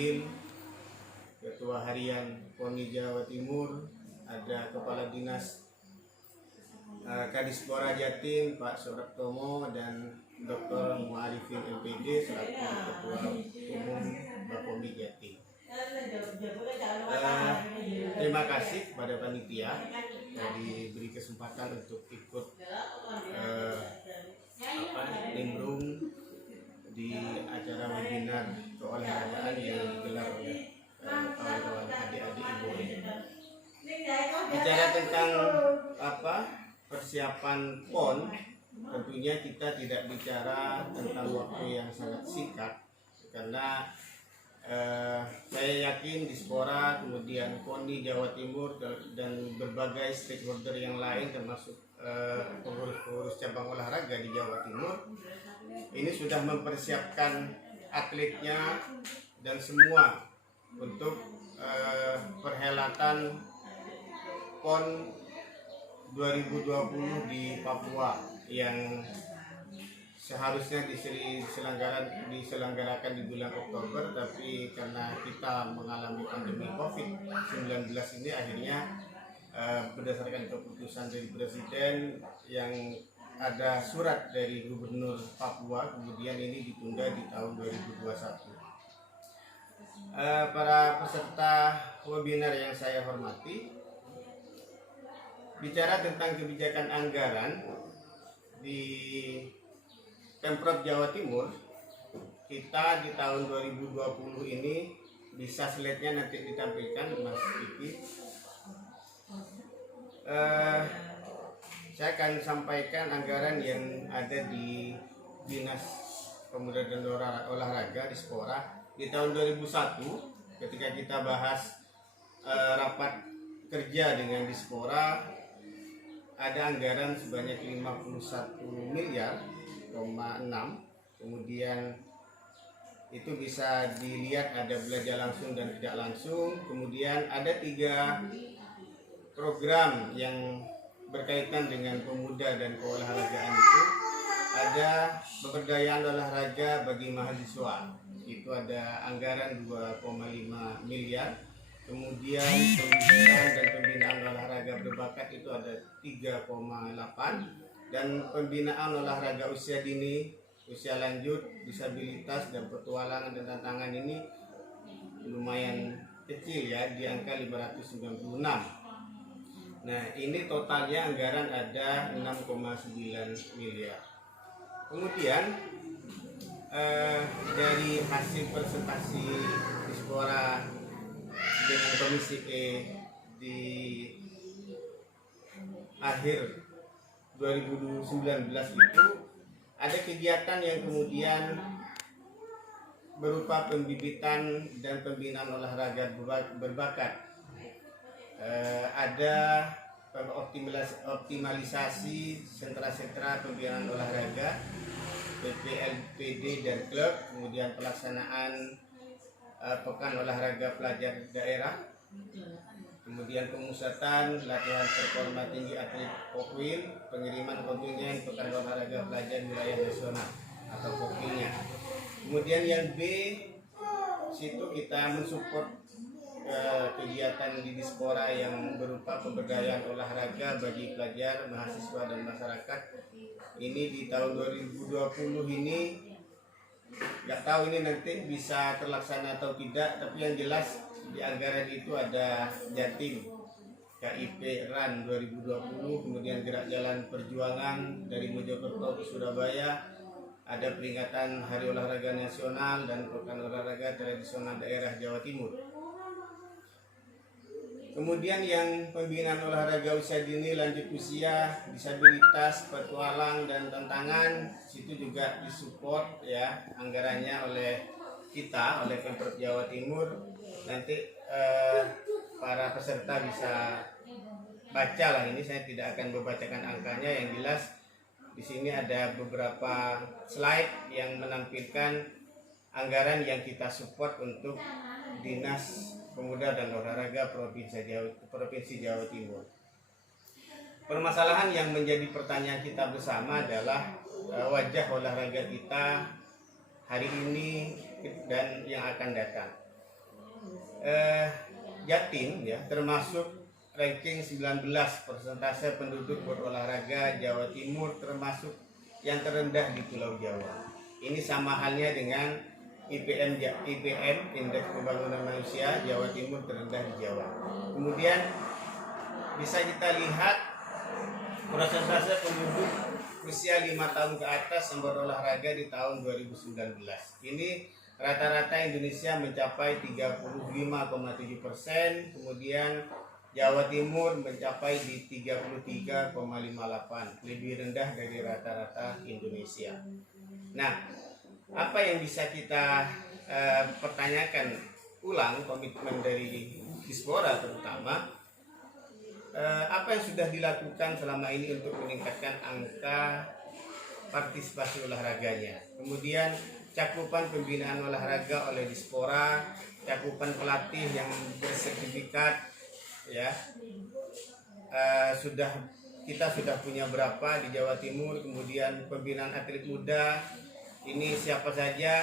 Jamil, Ketua Harian PONI Jawa Timur, ada Kepala Dinas Kadispora Jatim Pak Suraptomo dan Dr. Muarifin MPD selaku Ketua Umum Bapomdi Jatim. Terima kasih kepada panitia yang diberi kesempatan untuk ikut nimbrung di acara webinar keolahragaan yang digelar oleh kawan-kawan adik-adik ibu ini. Bicara tentang persiapan PON, tentunya kita tidak bicara tentang waktu yang sangat singkat, karena saya yakin Dispora, kemudian PONI Jawa Timur dan berbagai stakeholder yang lain termasuk pengurus-pengurus cabang olahraga di Jawa Timur ini sudah mempersiapkan atletnya dan semua untuk perhelatan PON 2020 di Papua yang seharusnya diselenggarakan di bulan Oktober, tapi karena kita mengalami pandemi COVID-19 ini akhirnya berdasarkan keputusan dari Presiden yang ada surat dari Gubernur Papua, kemudian ini ditunda di tahun 2021. Para peserta webinar yang saya hormati, bicara tentang kebijakan anggaran di Pemprov Jawa Timur, kita di tahun 2020 ini bisa slide-nya nanti ditampilkan Mas Kiki. Saya akan sampaikan anggaran yang ada di Dinas Pemuda dan Olahraga Dispora di tahun 2001 ketika kita bahas rapat kerja dengan Dispora, ada anggaran sebanyak 51,6 miliar. Kemudian itu bisa dilihat ada belanja langsung dan tidak langsung. Kemudian ada 3 program yang berkaitan dengan pemuda dan keolahragaan itu. Ada pemberdayaan olahraga bagi mahasiswa, itu ada anggaran 2,5 miliar. Kemudian pendidikan dan pembinaan olahraga berbakat itu ada 3,8, dan pembinaan olahraga usia dini, usia lanjut, disabilitas dan petualangan dan tantangan ini lumayan kecil ya, di angka 596. Nah, ini totalnya anggaran ada 6,9 miliar. Kemudian dari hasil presentasi Dispora dengan Komisi E di akhir 2019 itu ada kegiatan yang kemudian berupa pembibitan dan pembinaan olahraga berbakat. Ada optimalisasi sentra-sentra pembinaan olahraga, PPLPD dan klub, kemudian pelaksanaan pekan olahraga pelajar daerah, kemudian pemusatan latihan performa tinggi atlet Pokwil, pengiriman kontingen pekan olahraga pelajar wilayah nasional atau Pokwilnya. Kemudian yang B, situ kita mensupport kegiatan di Dispora yang berupa pemberdayaan olahraga bagi pelajar, mahasiswa dan masyarakat. Ini di tahun 2020 ini nggak tahu ini nanti bisa terlaksana atau tidak, tapi yang jelas di anggaran itu ada Jatim, KIP RAN 2020, kemudian Gerak Jalan Perjuangan dari Mojokerto ke Surabaya, ada peringatan Hari Olahraga Nasional dan Pekan Olahraga Tradisional Daerah Jawa Timur. Kemudian yang pembinaan olahraga usia dini, lanjut usia, disabilitas, petualang dan tantangan, situ juga disupport ya anggarannya oleh kita, oleh Pemprov Jawa Timur. Nanti para peserta bisa baca lah, ini saya tidak akan membacakan angkanya, yang jelas di sini ada beberapa slide yang menampilkan anggaran yang kita support untuk Dinas Pemuda dan Olahraga Provinsi Jawa Timur. Permasalahan yang menjadi pertanyaan kita bersama adalah wajah olahraga kita hari ini dan yang akan datang. Jatim ya termasuk ranking 19 persentase penduduk berolahraga. Jawa Timur termasuk yang terendah di Pulau Jawa. Ini sama halnya dengan IPM Indeks Pembangunan Manusia. Jawa Timur terendah di Jawa. Kemudian bisa kita lihat persentase penduduk usia 5 tahun ke atas yang berolahraga di tahun 2019. Ini rata-rata Indonesia mencapai 35,7%, kemudian Jawa Timur mencapai di 33,58, lebih rendah dari rata-rata Indonesia. Nah, apa yang bisa kita pertanyakan ulang komitmen dari Dispora terutama, apa yang sudah dilakukan selama ini untuk meningkatkan angka partisipasi olahraganya. Kemudian cakupan pembinaan olahraga oleh Dispora, cakupan pelatih yang bersertifikat, ya kita sudah punya berapa di Jawa Timur. Kemudian pembinaan atlet muda ini siapa saja,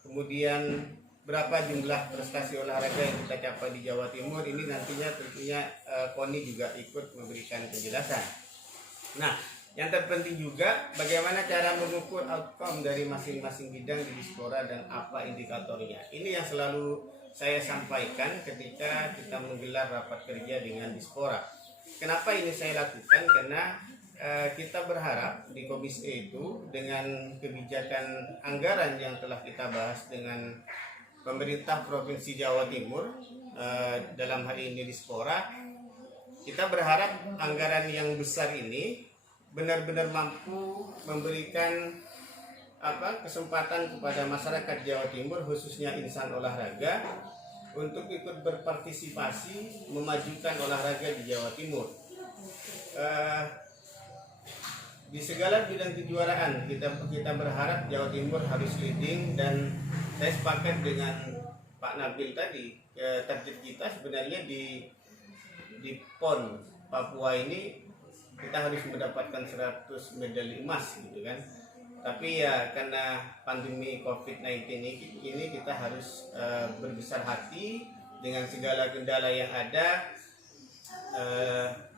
kemudian berapa jumlah prestasi olahraga yang kita capai di Jawa Timur. Ini nantinya tentunya KONI juga ikut memberikan penjelasan. Nah, yang terpenting juga bagaimana cara mengukur outcome dari masing-masing bidang di Dispora dan apa indikatornya. Ini yang selalu saya sampaikan ketika kita menggelar rapat kerja dengan Dispora. Kenapa ini saya lakukan? Karena kita berharap di Komisi E itu dengan kebijakan anggaran yang telah kita bahas dengan pemerintah Provinsi Jawa Timur, dalam hal ini Dispora, kita berharap anggaran yang besar ini benar-benar mampu memberikan kesempatan kepada masyarakat Jawa Timur, khususnya insan olahraga, untuk ikut berpartisipasi memajukan olahraga di Jawa Timur. Di segala bidang kejuaraan kita berharap Jawa Timur harus leading, dan saya sepakat dengan Pak Nabil tadi, target kita sebenarnya di PON Papua ini kita harus mendapatkan 100 medali emas gitu kan. Tapi ya karena pandemi COVID-19 ini kita harus berbesar hati dengan segala kendala yang ada.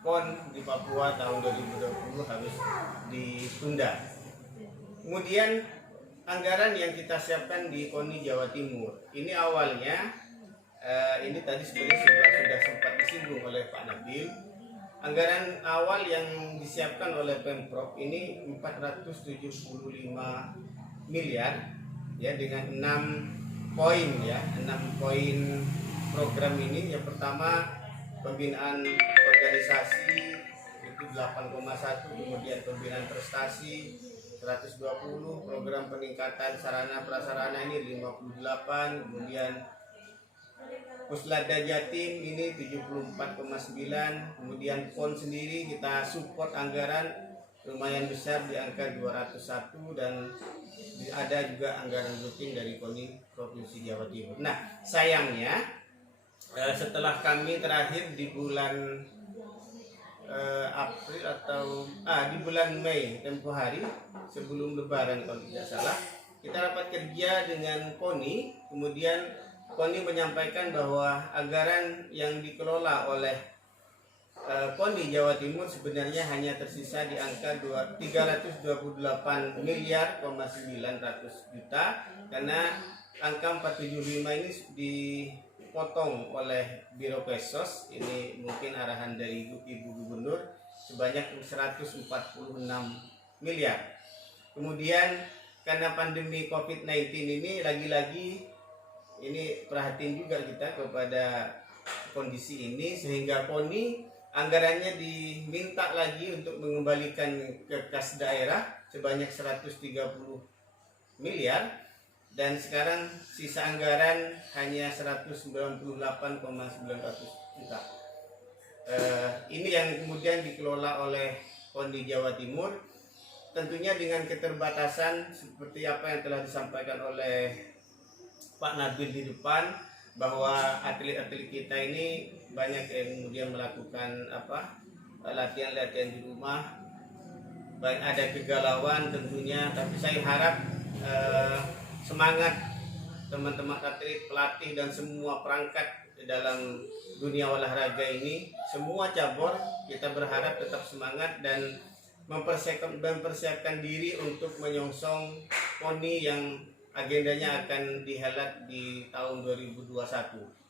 PON di Papua tahun 2020 harus ditunda. Kemudian anggaran yang kita siapkan di KONI Jawa Timur ini awalnya ini tadi sebenarnya sudah sempat disinggung oleh Pak Nabil. Anggaran awal yang disiapkan oleh Pemprov ini 475 miliar ya, dengan 6 poin ya, 6 poin program ini. Yang pertama pembinaan organisasi itu 8,1, kemudian pembinaan prestasi 120, program peningkatan sarana prasarana ini 58, kemudian Puslada Jatim ini 74,9, kemudian PON sendiri kita support anggaran lumayan besar di angka 201, dan ada juga anggaran rutin dari KONI Provinsi Jawa Timur. Nah, sayangnya setelah kami terakhir di bulan April atau di bulan Mei, tempo hari sebelum Lebaran kalau tidak salah, kita rapat kerja dengan KONI. Kemudian KONI menyampaikan bahwa anggaran yang dikelola oleh KONI Jawa Timur sebenarnya hanya tersisa di angka 328 miliar 900 juta, karena angka 475 ini dipotong oleh Biro Pesos. Ini mungkin arahan dari Ibu Gubernur, sebanyak 146 miliar. Kemudian karena pandemi COVID-19 ini, lagi-lagi ini perhatian juga kita kepada kondisi ini, sehingga KONI anggarannya diminta lagi untuk mengembalikan ke kas daerah sebanyak 130 miliar, dan sekarang sisa anggaran hanya 198,900 juta. Ini yang kemudian dikelola oleh KONI Jawa Timur, tentunya dengan keterbatasan seperti apa yang telah disampaikan oleh Pak Nabil di depan, bahwa atlet-atlet kita ini banyak yang kemudian melakukan latihan-latihan di rumah, banyak ada kegalauan tentunya. Tapi saya harap semangat teman-teman atlet, pelatih dan semua perangkat dalam dunia olahraga ini, semua cabur kita berharap tetap semangat dan mempersiapkan diri untuk menyongsong PONI yang agendanya akan dihelat di tahun 2021.